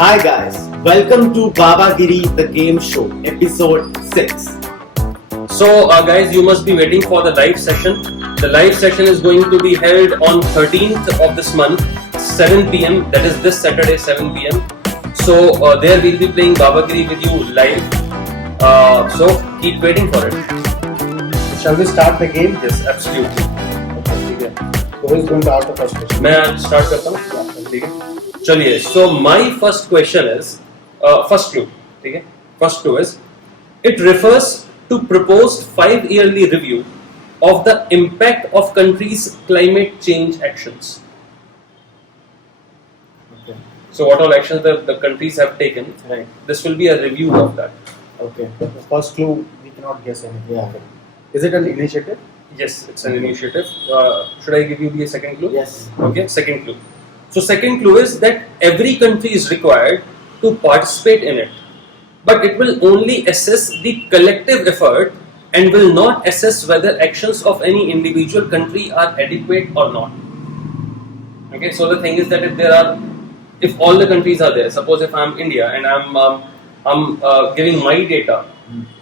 Hi guys, welcome to Babagiri the Game Show, episode 6. So guys, you must be waiting for the live session. The live session is going to be held on 13th of this month, 7 p.m. That is this Saturday, 7 p.m. So there we'll be playing Babagiri with you live. So keep waiting for it. Shall we start the game? Yes, absolutely. Who is going to ask the first question? मैं आज start करता हूँ. ठीक है. चलिए. So my first question is first clue. ठीक है. First clue is it refers to proposed 5-yearly review of the impact of countries' climate change actions. Okay. So what all actions the countries have taken? Right. This will be a review of that. Okay. The first clue we cannot guess anything. Yeah. Is it an initiative? Yes, it's an initiative. Should I give you the second clue? Yes. Okay, second clue. So second clue is that every country is required to participate in it, but it will only assess the collective effort and will not assess whether actions of any individual country are adequate or not. Okay, so the thing is that if all the countries are there, suppose if I'm India and I'm giving my data,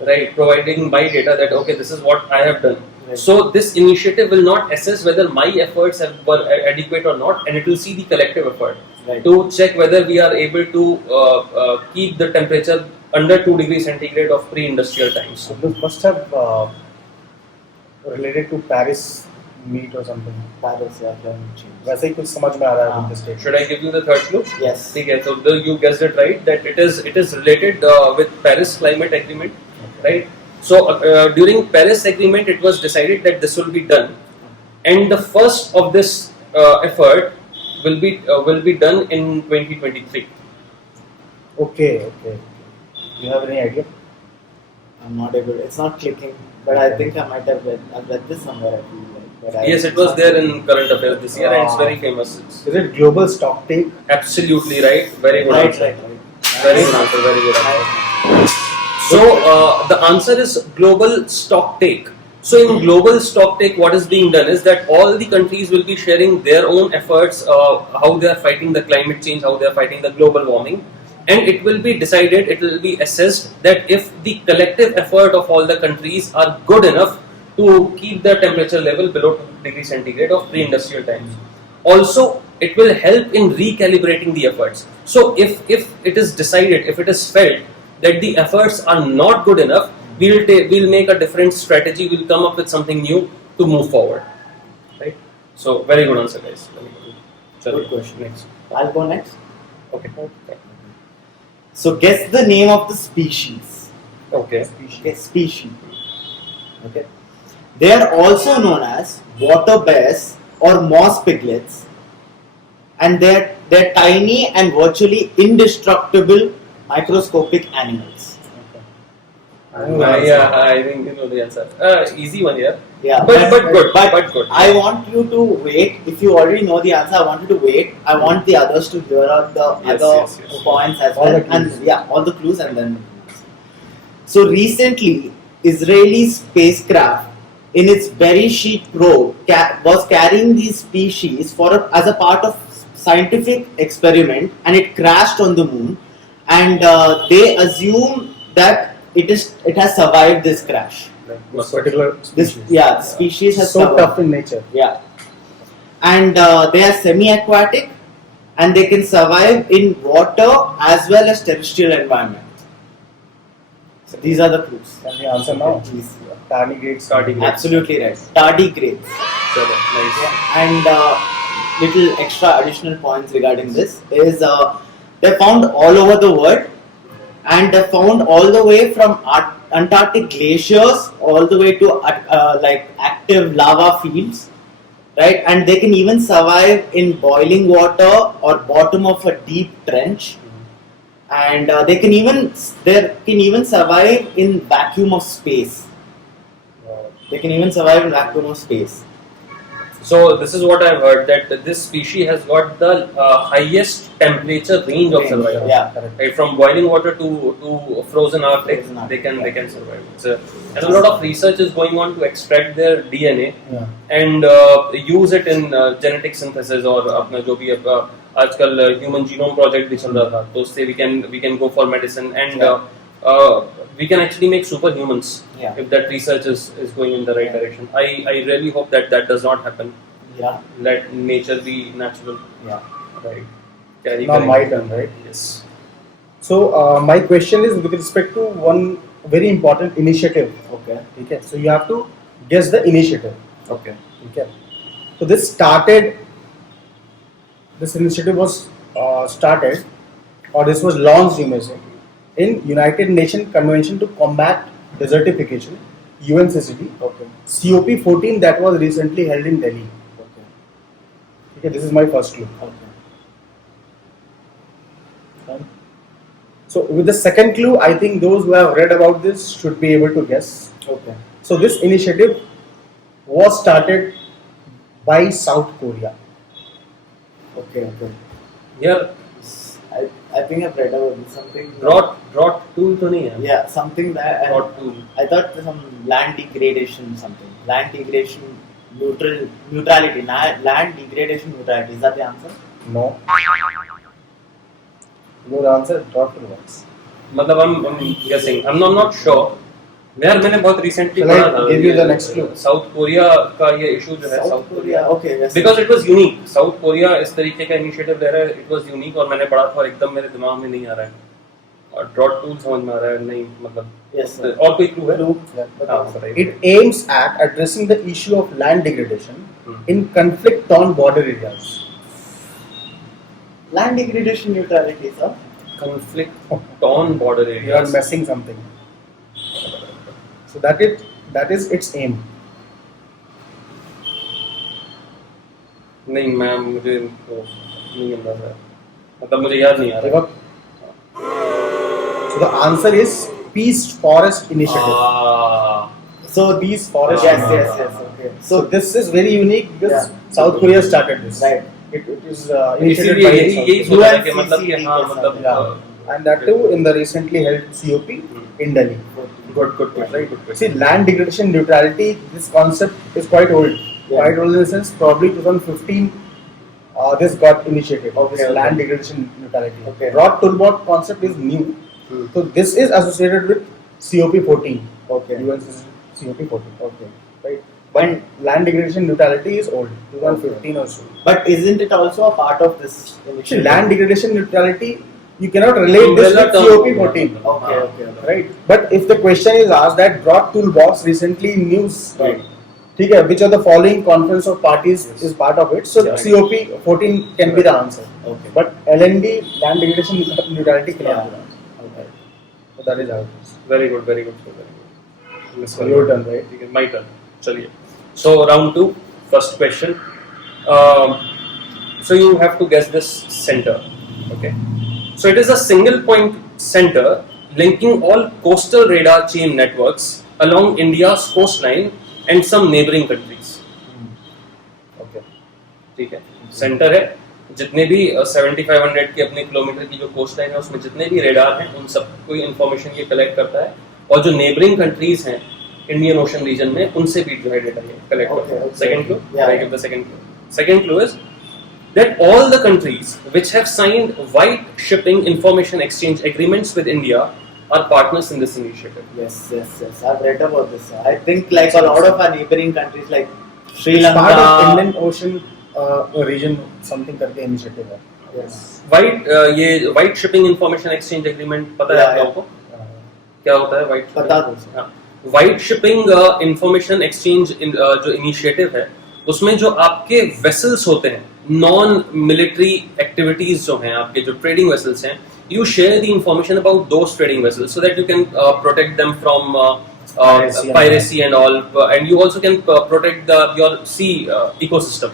right, providing my data that okay, this is what I have done. Right. So this initiative will not assess whether my efforts were adequate or not, and it will see the collective effort Right. to check whether we are able to keep the temperature under 2 degrees centigrade of pre-industrial times. So this must have related to Paris meet or something. Paris, yeah, climate change. वैसे ही कुछ समझ में आ रहा है this state. Should I give you the third clue? Yes. ठीक है, so you guessed it right that it is related with Paris Climate Agreement, right? So during Paris Agreement, it was decided that this will be done, and the first of this effort will be done in 2023. Okay. You have any idea? I'm not able, it's not clicking, but I think I might have read this somewhere. I feel like, but Yes, it was there in current affairs this year, and it's very famous. Is it global stock take? Absolutely right. Very good Right. answer. Very good answer. Very good answer. So the answer is global stock take. So in global stock take, what is being done is that all the countries will be sharing their own efforts, how they are fighting the climate change, how they are fighting the global warming, and it will be decided, it will be assessed that if the collective effort of all the countries are good enough to keep the temperature level below 2 degrees centigrade of pre-industrial times. Also, it will help in recalibrating the efforts. So if it is decided, if it is felt that the efforts are not good enough, we'll make a different strategy, we'll come up with something new to move forward. Right? So very good answer, guys. Very good. Good question. Next. I'll go next. Okay. So guess the name of the species. Okay. Okay, species. Okay. They are also known as water bears or moss piglets, and they're tiny and virtually indestructible microscopic animals. Yeah, I think you know the answer. Easy one here. Yeah, But good. But good. I want you to wait. If you already know the answer, I want you to wait. I want the others to hear out the Yes, other yes. points as All well. the clues. And yeah, all the clues and then. So recently, Israeli spacecraft in its Bereshit probe was carrying these species as a part of scientific experiment, and it crashed on the moon. And they assume that it has survived this crash. This particular species. The species has so survived. tough in nature. Yeah, and they are semi-aquatic, and they can survive in water as well as terrestrial environment. So these are the clues. Can we answer now? Please. Tardigrades. Tardigrades. Absolutely right. Tardigrades. Chalo, nice. And little extra additional points regarding this is they're found all over the world, and they're found all the way from Antarctic glaciers all the way to like active lava fields, right? And they can even survive in boiling water or bottom of a deep trench, and they can even survive in vacuum of space. They can even survive in vacuum of space. So this is what I've heard, that this species has got the highest temperature range of survival. Yeah. Right, from boiling water to frozen Arctic, they can survive. And a lot of research is going on to extract their DNA Yeah. and use it in genetic synthesis or अपना जो भी आजकल human genome project भी चल रहा था, तो उससे we can go for medicine and we can actually make superhumans if that research is going in the right direction. I really hope that does not happen. Yeah. Let nature be natural. Yeah. Right. Carry Now करें. my turn, right? Yes. So my question is with respect to one very important initiative. Okay. Okay. So you have to guess the initiative. Okay. Okay. So this initiative was started, or this was launched, you may say, in United Nations Convention to Combat Desertification, UNCCD. Okay. COP14 that was recently held in Delhi. Okay. Okay, this is my first clue. Okay. So with the second clue, I think those who have read about this should be able to guess. Okay. So this initiative was started by South Korea. Okay. Okay. Here I think I've read about this, something. drought tool तो नहीं है. Yeah, something that. Drought tool. I thought some land degradation, something. Land degradation neutrality. Land degradation neutrality. Is that the answer? No. Your answer is drought tolerance. मतलब I'm guessing. I'm not sure. यार मैंने बहुत recently Shall I पढ़ा था. give you the next clue? South Korea का ये issue जो है South Korea. Okay. Yes. Because it was unique. South Korea इस तरीके का initiative ले रहा है. It was unique और मैंने पढ़ा था और एकदम मेरे दिमाग में नहीं आ रहा है. और drought tool समझ में आ रहा है नहीं मतलब. Yes. Sir. और कोई clue है? Yeah. बताइए. It aims at addressing the issue of land degradation in conflict-torn border areas. Land degradation neutrality, sir. Conflict-torn border You are areas. messing something. So that is its aim. नहीं ma'am मुझे वो नहीं अंदाजा है. मतलब मुझे याद नहीं आ रहा. So the answer is Peace Forest Initiative. So Peace Forest. Yes. Okay. So this is very unique because Yeah. South Korea started this. Right. It is initiated इसीलिए by यही South यही Korea. सोचा था कि मतलब कि हाँ मतलब Yeah. And that too in the recently held COP in Delhi. good right good. See, land degradation neutrality, this concept is quite old. Yeah. Quite old in the sense probably 2015 this got initiated. Okay, This okay. land degradation neutrality. Okay. Broad toolbox concept is new. So this is associated with COP14. Okay. COP14. Okay. Right. But land degradation neutrality is old, 2015 or so. But isn't it also a part of this See, initiative? land degradation neutrality, you cannot relate this Umbrella with term. COP14. Okay. Right. But if the question is asked that broad toolbox recently news, Right. ठीक है, which of the following conference of parties is part of it? So Yeah. COP14 can be the answer. Okay. But LND, land degradation neutrality cannot be the answer. Okay. So that is how it is. Very good sir, very good. So your turn, right? ठीक है, my turn. चलिए. So round 2, first question. So you have to guess this center. Okay. So it is a single point center linking all coastal radar chain networks along India's coastline and some neighboring countries. Okay. ठीक है. Centre है. जितने भी 7500 के अपने kilometre की जो coast line है उसमें जितने भी रेडार हैं उन सब कोई इंफॉर्मेशन ये कलेक्ट करता है और जो नेबरिंग कंट्रीज हैं इंडियन ओशन रीजन में उनसे भी जो है डेटा ये कलेक्ट करता है. Second clue. I give the second clue. Second clue is that all the countries which have signed white shipping information exchange agreements with India are partners in this initiative. Yes. I've read about this. I think like a lot of our neighboring countries like Sri Lanka. Part of Indian Ocean region something करके initiative है. Yes. ये white shipping information exchange agreement पता है आप लोगों को? क्या होता है white shipping? बता दो सर. हाँ. White shipping information exchange जो initiative है उसमें जो आपके vessels होते हैं नॉन मिलिट्री एक्टिविटीज जो हैं आपके जो ट्रेडिंग वेसल्स हैं you share the information about those trading vessels so that you can protect them from piracy and all and you also can protect your sea ecosystem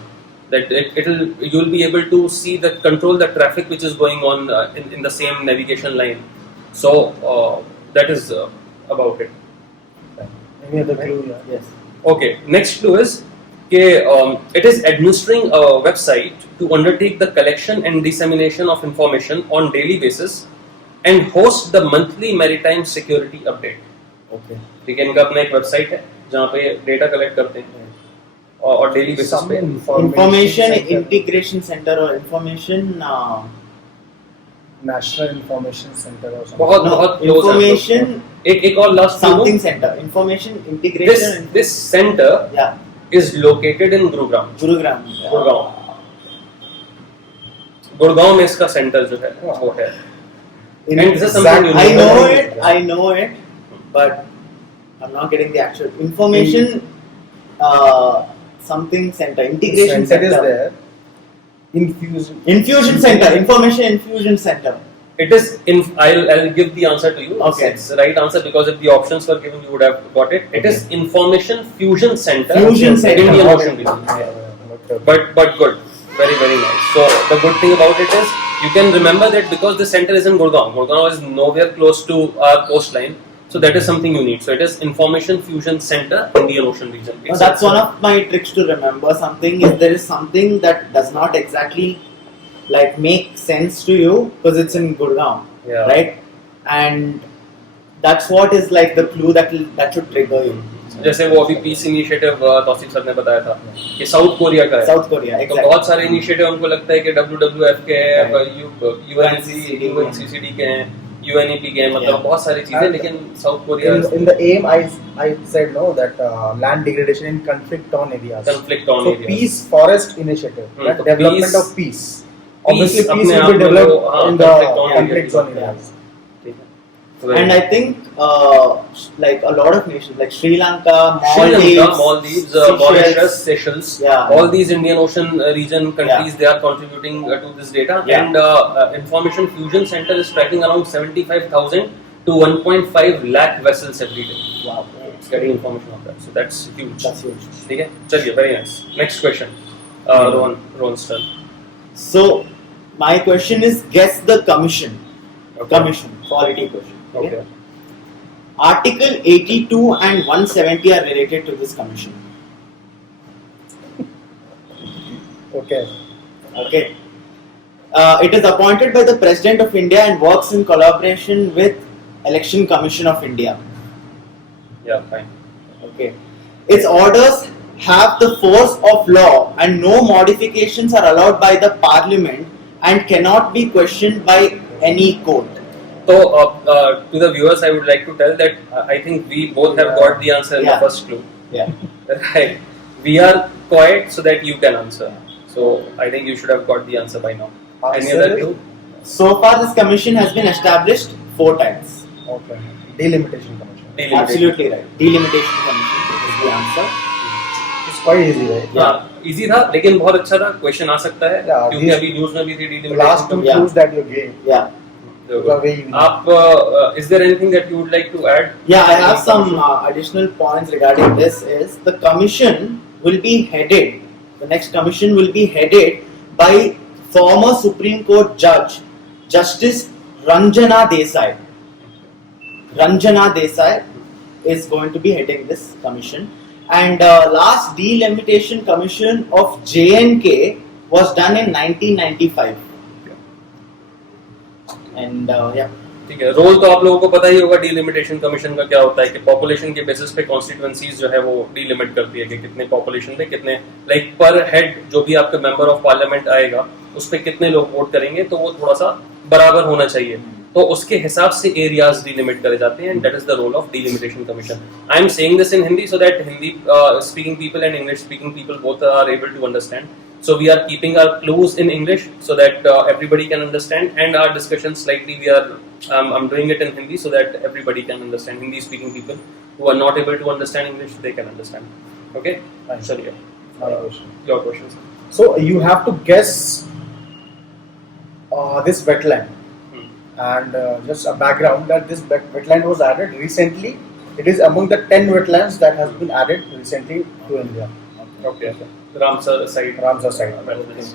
that you will be able to see that control the traffic which is going on in the same navigation line. So that is about it. Any other clue? Yes. Okay, next clue is it is administering a website to undertake the collection and dissemination of information on daily basis and host the monthly maritime security update. Okay. ठीक है, इनका अपना एक website है जहाँ पे data collect करते हैं or daily basis Some पे? Information center, Integration Center or Information. National Information Center or something. बहुत No, बहुत close है. Information एक और last something center. Information Integration. This center Yeah, is located in Gurugram. Gurugram. Gurgaon में इसका centre जो है वो है. In And this is exact- something I unique. know it. I know it, but I'm not getting the actual information. Something center. Integration center center. is there. Infusion Center. Information Infusion Center. It is in. I'll give the answer to you. Okay. It's the right answer because if the options were given, you would have got it. It is Information Fusion Center. Fusion Center. Indian Ocean region. But good. Very very nice. So the good thing about it is you can remember that because the center is in Gurgaon. Gurgaon is nowhere close to our coastline. So that is something you need. So it is Information Fusion Center, Indian Ocean region. Now, that's one of my tricks to remember something. If there is something that does not exactly like make sense to you because it's in Gurgaon, Yeah. right? And that's what is like the clue that should trigger you. जैसे वो अभी piece initiative Tausif sir ने बताया था कि south Korea का है. South Korea, तो exactly. बहुत सारे इनिशिएटिव हमको लगता है कि WWF के हैं, UNCCD UNCCD के हैं, UNEP के हैं, मतलब Yeah. बहुत सारी चीजें. लेकिन south Korea in the aim, I said no that land degradation in conflict-torn areas. conflict on So areas. peace forest initiative, that So development peace- of peace. Obviously, अपने peace आप will be में वो, developed हाँ, in the conflict-torn conflict zone areas. areas. ठीक है. Very And I nice. think like a lot of nations like Sri Lanka, Sri Lanka, Maldives, Maldives, Seychelles, Mauritius, Seychelles, Yeah. all these Indian Ocean region countries, they are contributing to this data. Yeah. And Information Fusion Center is tracking around 75,000 to 1.5 lakh vessels every day. Wow, It's getting information of that, so that's huge. that's huge. ठीक है, चलिए, very nice. Next question, Rohan's turn. So my question is, guess the commission. Commission quality question. Okay. Article 82 and 170 are related to this commission. Okay. Okay. It is appointed by the President of India and works in collaboration with Election Commission of India. Yeah, fine. Okay. Its orders have the force of law and no modifications are allowed by the Parliament and cannot be questioned by any court. So, to the viewers, I would like to tell that I think we both have got the answer in the Yeah. first clue. Yeah. Right. We are quiet so that you can answer. So, I think you should have got the answer by now. Any Answer other is- clue? So far, this commission has been established 4 times. Okay. Delimitation commission. Delimitation. Absolutely right. Delimitation commission is the answer. It's quite easy, right? हाँ, easy था लेकिन बहुत अच्छा था. Question आ सकता है Yeah, क्योंकि these- अभी न्यूज में भी थी The last two delimitation. Yeah. clues that you gave Yeah. were very unique. आप is there anything that you would like to add? Yeah, I have some additional points regarding this. Is the commission will be headed, the next commission will be headed by former Supreme Court Judge Justice Ranjana Desai. Ranjana Desai is going to be heading this commission. And last delimitation commission of JNK was done in 1995. And yeah. ठीक है. Role तो आप लोगों को पता ही होगा delimitation commission का क्या होता है कि पॉपुलेशन के बेसिस पे कॉन्स्टिट्यूएंसीज जो है वो डिलिमिट करती है कि कितने पॉपुलेशन पे कितने लाइक पर हेड जो भी आपका मेंबर ऑफ पार्लियामेंट आएगा उस पे कितने लोग वोट करेंगे तो वो थोड़ा सा बराबर होना चाहिए. तो उसके हिसाब से एरियाज डिलिमिट करे जाते हैं and that is the role of delimitation commission. I am saying this in Hindi so that Hindi speaking people and English speaking people both are able to understand. So we are keeping our clues in English so that everybody can understand, and our discussion slightly we are I'm doing it in Hindi so that everybody can understand. Hindi speaking people who are not able to understand English, they can understand. Okay? Fine. Sorry. My question. Your questions. So you have to guess this wetland, and just a background that this wetland was added recently. It is among the 10 wetlands that has been added recently to India. Okay. Ramsar side. Ramsar site. Right.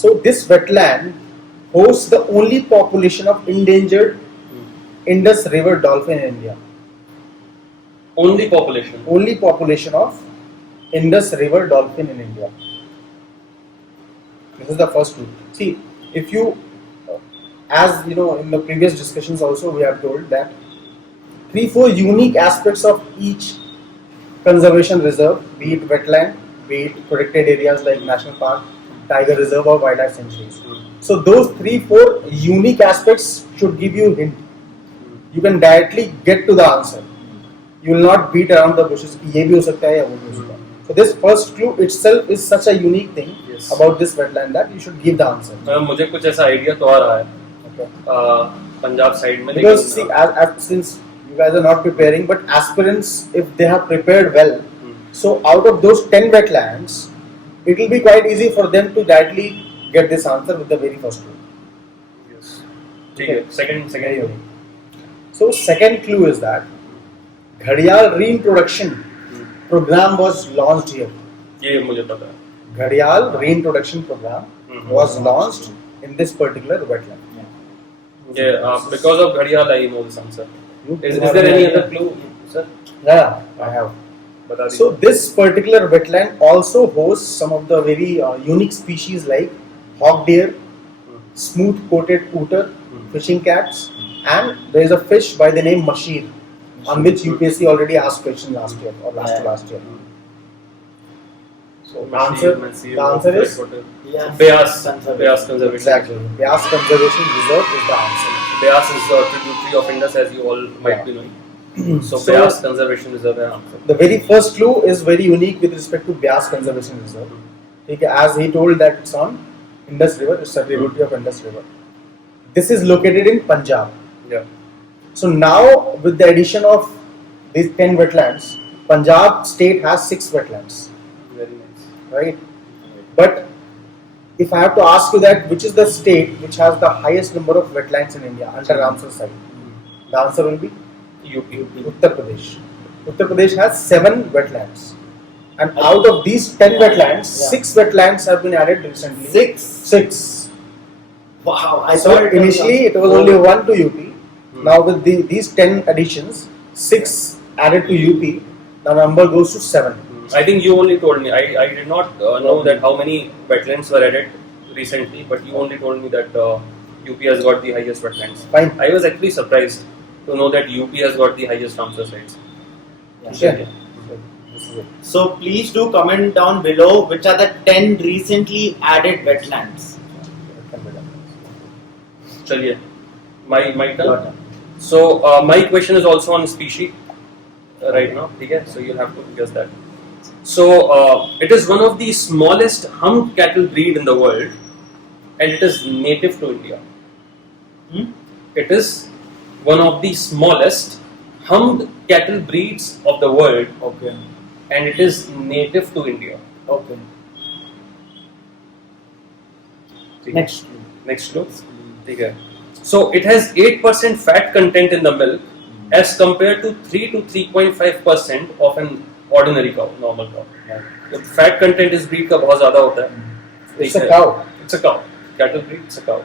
So this wetland hosts the only population of endangered Indus River dolphin in India. Only population. Only population of Indus River dolphin in India. This is the first clue. See, if you, as you know, in the previous discussions also we have told that 3-4 unique aspects of each conservation reserve, be it wetland, be it protected areas like national park, tiger reserve, or wildlife sanctuaries. So those 3-4 unique aspects should give you a hint. You can directly get to the answer. You will not beat around the bushes. कि ये भी हो सकता है या वो भी हो सकता है. So this first clue itself is such a unique thing Yes. about this wetland that you should give the answer. मुझे कुछ ऐसा आइडिया तो आ रहा है Okay. पंजाब साइड में, Because see, since you guys are not preparing, but aspirants, if they have prepared well, so out of those 10 wetlands, it will be quite easy for them to directly get this answer with the very first clue. Yes. ठीक है. Second. So second clue is that Ghadial reintroduction program was launched here. ये मुझे पता है. Ghadial reintroduction program was launched in this particular wetland. Yeah, because of Ghadial I know this answer. Is there any other clue, sir? Yeah, I have. बता दीजिए. So this particular wetland also hosts some of the very unique species like hawk deer, smooth-coated ooter, fishing cats, and there is a fish by the name mashir, on which UPSC already asked question last year or last to last year. So the answer is Beas Conservation. exactly Beas Conservation Reserve is the answer. Beas is a tributary of Indus, as you all might be knowing. So So- Beas Conservation Reserve है answer. The very first clue is very unique with respect to Beas Conservation Reserve. Okay, as he told that it's on Indus River, it's a tributary of Indus River. This is located in Punjab. Yeah. So now with the addition of these 10 wetlands, Punjab state has 6 wetlands, Very nice. right? But if I have to ask you that which is the state which has the highest number of wetlands in India under Ramsar site, the answer will be UP. Uttar Pradesh. Uttar Pradesh has 7 wetlands, and out of these 10 wetlands, Yeah. 6 wetlands have been added recently. 6. 6. Wow, I So thought initially it was only 1 to UP. Now with these 10 additions, 6 added to UP, the number goes to 7. I think you only told me. I did not know that how many wetlands were added recently, but you only told me that UP has got the highest wetlands. Fine. I was actually surprised to know that UP has got the highest Ramsar sites. Yeah. This is it. So please do comment down below which are the 10 recently added wetlands. चलिए, my Your turn. turn. So my question is also on species right now. ठीक है? So you'll have to guess that. So it is one of the smallest hummed cattle breed in the world, and it is native to India. It is one of the smallest hummed cattle breeds of the world, Okay. and it is native to India. Okay. ठीक है? Next. Next clue. ठीक है. So it has 8% fat content in the milk, as compared to 3 to 3.5% of an ordinary cow, normal cow. The fat content is breed का बहुत ज़्यादा होता है. It's a cow. It's a cow. Cattle breed. It's a cow.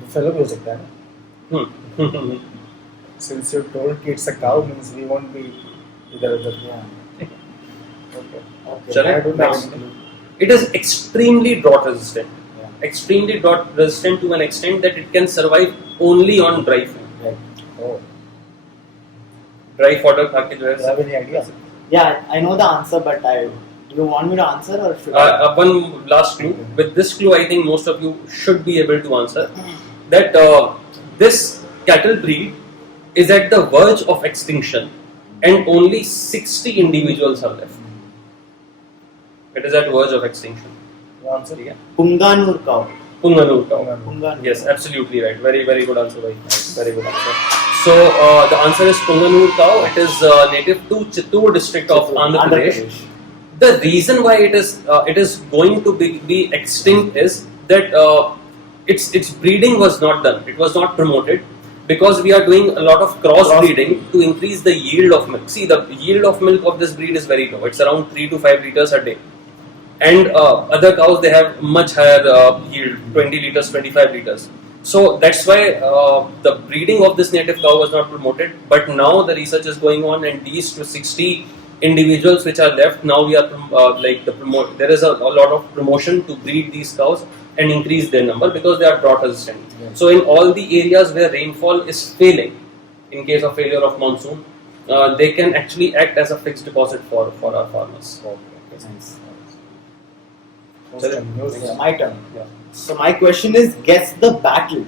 Buffalo भी हो सकता है ना? Since you told कि it's a cow means we won't be इधर उधर. Okay. Shall I I don't next? have any clue. It is extremely drought resistant. Yeah. Extremely drought resistant to an extent that it can survive only on dry food. Right. Oh, Dry fodder खा के जो do you है. have any idea? Yeah, I know the answer, but do you want me to answer or should I? One last clue. With this clue, I think most of you should be able to answer that this cattle breed is at the verge of extinction, and only 60 individuals are left. It is at verge of extinction. You answer? ठीक है? Punganur cow. Punganur cow. Punganur. Yes, absolutely right. Very, very good answer, bhai. Very good answer. So the answer is Punganur cow. It is native to Chittoor district of Andhra Pradesh. The reason why it is going to be extinct is that its breeding was not done. It was not promoted because we are doing a lot of cross breeding to increase the yield of milk. See, the yield of milk of this breed is very low. It's around 3 to 5 liters a day. And other cows, they have much higher yield, 20 liters, 25 liters. So that's why the breeding of this native cow was not promoted. But now the research is going on, and these 60 individuals which are left, now we are there is a lot of promotion to breed these cows and increase their number because they are drought resistant. Yeah. So in all the areas where rainfall is failing, in case of failure of monsoon, they can actually act as a fixed deposit for our farmers. Okay. Nice. चलो, My turn. Yeah. So my question is, guess the battle.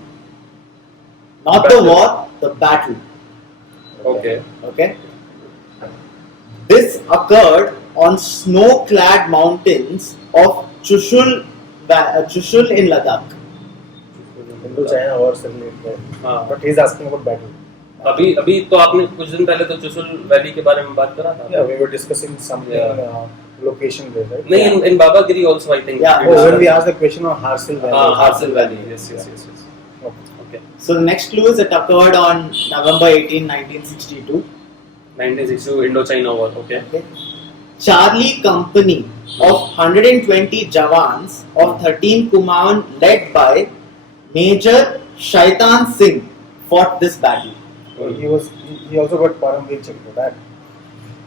Not the Battle. war, the battle. Okay. Okay. This occurred on snow-clad mountains of Chushul in Ladakh. Indo-China war से related है. हाँ. But he's asking about battle. अभी तो आपने कुछ दिन पहले तो चुशुल वैली के बारे में बात करा था. Yeah, we were discussing something Yeah. location there, right? नहीं, in Babagiri also I think. Yeah. Oh, when we asked the question on Harsil Valley. Harsil Valley. Yes. Okay. So the next clue is it occurred on November 18, 1962. 1962 Indo-China War. Okay. Okay. Charlie Company of 120 Jawans of 13 Kumaon led by Major Shaitan Singh fought this battle. So he also got Paramveer Chakra.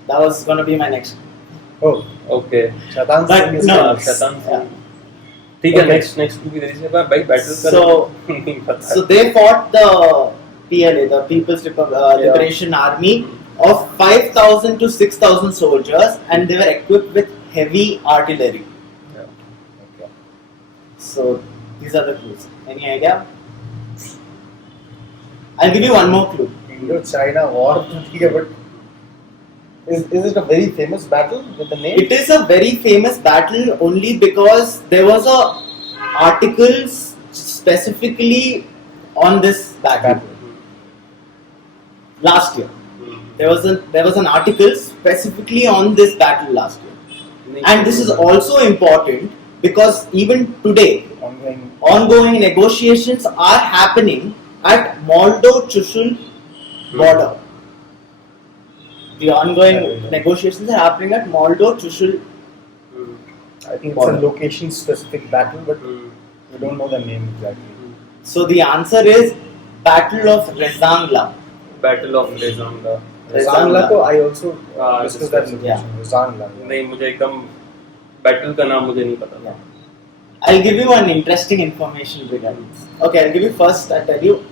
That was going to be my next. Oh, Okay. Shaitan But Singh is no. famous. शैतान Yeah. ठीक है. Okay. Next भी देरी से भाई battle का So- नहीं पता. So they fought the PLA, the People's Liberation Army, of 5,000 to 6,000 soldiers, and they were equipped with heavy artillery. Okay. So these are the clues. Any idea? I'll give you one more clue. Indo-China war, ठीक है, but is it a very famous battle with the name? It is a very famous battle only because there was a article specifically on this battle last year. There was an article specifically on this battle last year, and this is also important because even today ongoing negotiations are happening at Moldo-Chushul border. The ongoing negotiations are happening at Moldo-Chushul. I think it's a location-specific battle, but we don't know the name exactly. So the answer is Battle of Rezangla. Battle of Rezangla. Rezangla, तो I also हाँ, discussed that discussed, location. Rezangla. नहीं, मुझे एकदम battle का नाम मुझे नहीं पता था. I'll give you an interesting information regarding this. Okay, I'll give you first. I'll tell you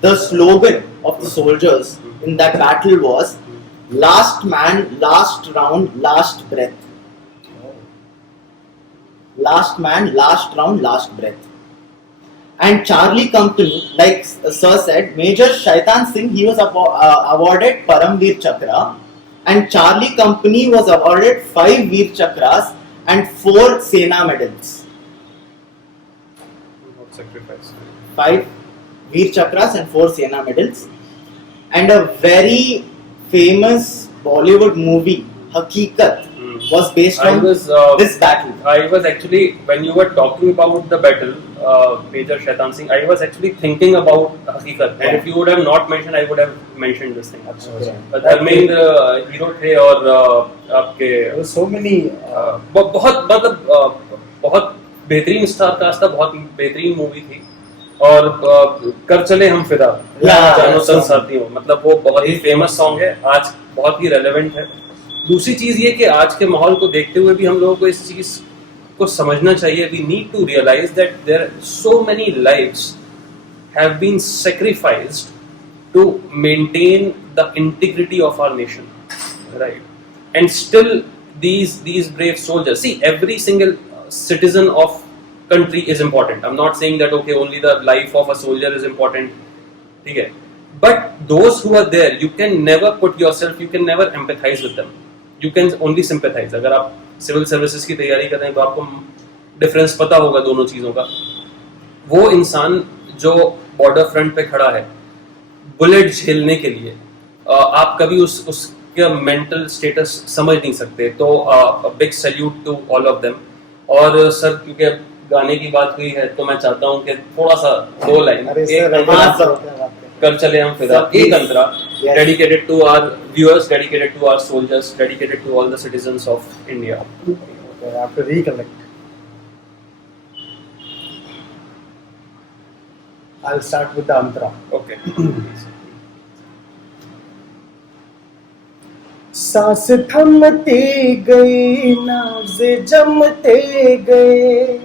the slogan of the soldiers in that battle was "Last man, last round, last breath." Last man, last round, last breath. And Charlie Company, like Sir said, Major Shaitan Singh, he was awarded Paramveer Chakra, and Charlie Company was awarded 5 Veer Chakras and 4 Sena medals. Sacrifice. 5 Veer Chakras and 4 Sena medals. And a very famous Bollywood movie, Hakikat, was based on this battle. I was actually, when you were talking about the battle, Major Shaitan Singh, I was actually thinking about Hakikat. And if you would have not mentioned, I would have mentioned this thing. Dharmendra hero थे और आपके There were so many. बहुत मतलब बहुत बेहतरीन star cast था, बहुत बेहतरीन मूवी थी. और कर चले हम फिदा, जानो सन साथियों, मतलब वो बहुत ही फेमस सॉन्ग है, आज बहुत ही रेलेवेंट है. दूसरी चीज ये कि आज के माहौल को देखते हुए भी हम लोगों को इस चीज को समझना चाहिए. We need to realise that there so many lives have been sacrificed to maintain the integrity of our nation, right? And still these brave soldiers, see, every single citizen of country is important. I'm not saying that okay, only the life of a soldier is important, ठीक है? But those who are there, you can never put yourself, you can never empathize with them. You can only sympathize. अगर आप civil services की तैयारी कर रहे हैं तो आपको डिफरेंस पता होगा दोनों चीज़ों का. वो इंसान जो बॉर्डर फ्रंट पे खड़ा है बुलेट झेलने के लिए, आप कभी उसका मेंटल स्टेटस समझ नहीं सकते. तो big salute to all of them. और सर, क्योंकि गाने की बात हुई है तो मैं चाहता हूँ कि थोड़ा सा 2 लाइन कर चले हम फिदा, एक अंतरा, dedicated to our viewers, dedicated to our soldiers, dedicated to all the citizens of India. Okay, I have to recollect. I'll start with the antara. Okay. सांस थमते गए, नाज़े जमते गए,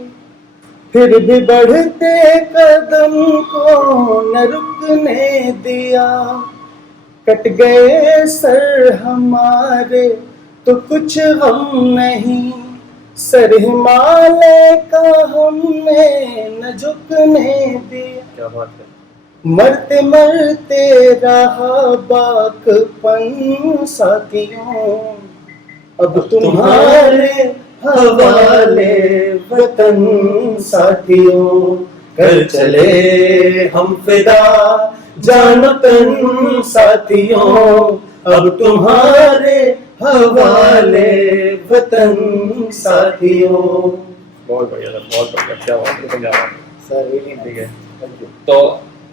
फिर भी बढ़ते कदम को न रुकने दिया. कट गए सर हमारे तो कुछ गम नहीं, सर हिमालय का हमने न झुकने दिया, क्या बात है। मरते मरते रहा बाकपन साथियों, अब तुम्हारे हवाले वतन साथियों, कर चले हम फिदा जानतन साथियों, अब तुम्हारे हवाले वतन साथियों। बहुत बढ़िया सर, बहुत बढ़िया, क्या बात है, क्या बात है। Sir, really ठीक है, nice. Thank you. तो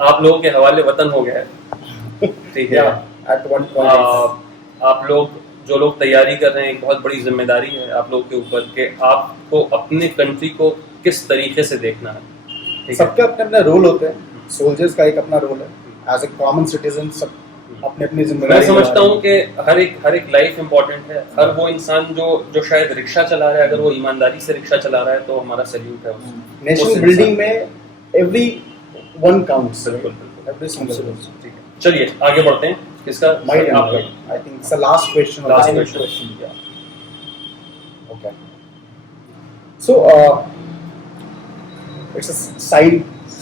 आप लोगों के हवाले वतन हो गया है, ठीक है। एट वन पॉइंट आप लोग जो लोग तैयारी कर रहे हैं, एक बहुत बड़ी जिम्मेदारी है आप लोग के ऊपर कि आपको अपने कंट्री को किस तरीके से देखना है, ठीक है। सबके अपने अपने रोल होते हैं, सोल्जर्स का एक अपना रोल है, एज ए कॉमन सिटीजन सब अपने अपनी मैं जिम्मेदारी समझता हूँ कि हर एक लाइफ इम्पोर्टेंट है। हर वो इंसान जो शायद रिक्शा चला रहा है, अगर वो ईमानदारी से रिक्शा चला रहा है तो हमारा सैल्यूट है उसको। उस नेशन इंसान- बिल्डिंग में एवरी वन काउंट्स, बिल्कुल, बिल्कुल। एवरी सिंगल ठीक है, चलिए आगे बढ़ते हैं। किसका? माय आपका। I think it's the last question Last of question. Okay so it's a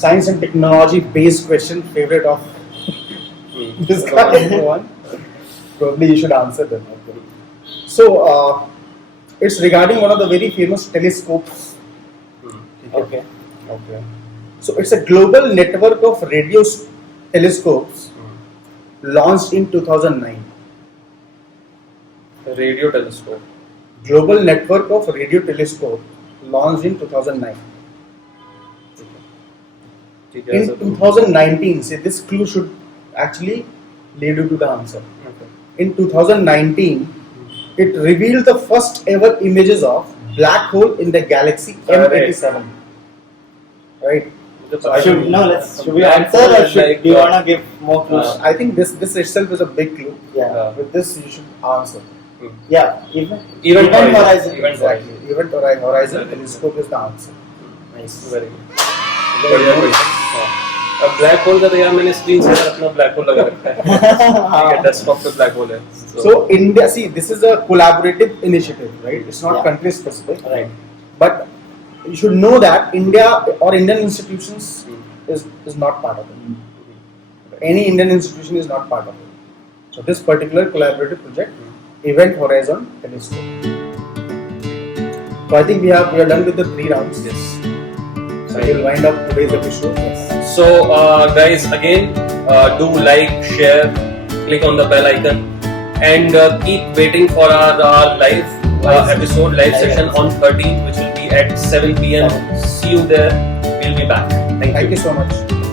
science and technology based question, favorite of hmm, this guy one. Probably you should answer them. Okay. So it's regarding one of the very famous telescopes. Hmm, Okay. Okay. So it's a global network of radio telescopes launched in 2009. Radio telescope. Global network of radio telescope launched in 2009. ठीक है In sir. 2019, see this clue should actually lead you to the answer. Okay. In 2019, it revealed the first ever images of black hole in the galaxy M87. Right? मुझे पता Should, नहीं। no, should we Black answer hole or is should, like, do you wanna give more clues? I think this itself is a big clue. Yeah. With this, you should answer. Yeah. Event Event horizon. horizon. Event Exactly. Event horizon telescope is the answer. Nice. Very good, बढ़िया question. अब black hole का तो यार मैंने screen से अपना black hole लगा रखा है, ठीक है, डेस्कटॉप पे ब्लैक होल है। So India, see, this is a collaborative initiative, right? It's not Yeah. country specific, Right. but you should know that India or Indian institutions is not part of it. Any Indian institution is not part of it. So this particular collaborative project, Event Horizon Telescope. So I think we are done with the 3 rounds. Yes. So we'll wind up today's episode. So guys, again, do like, share, click on the bell icon, and keep waiting for our live episode, live session on 13th, which will be at 7 p.m. See you there. We'll be back. Thank you. Thank you so much.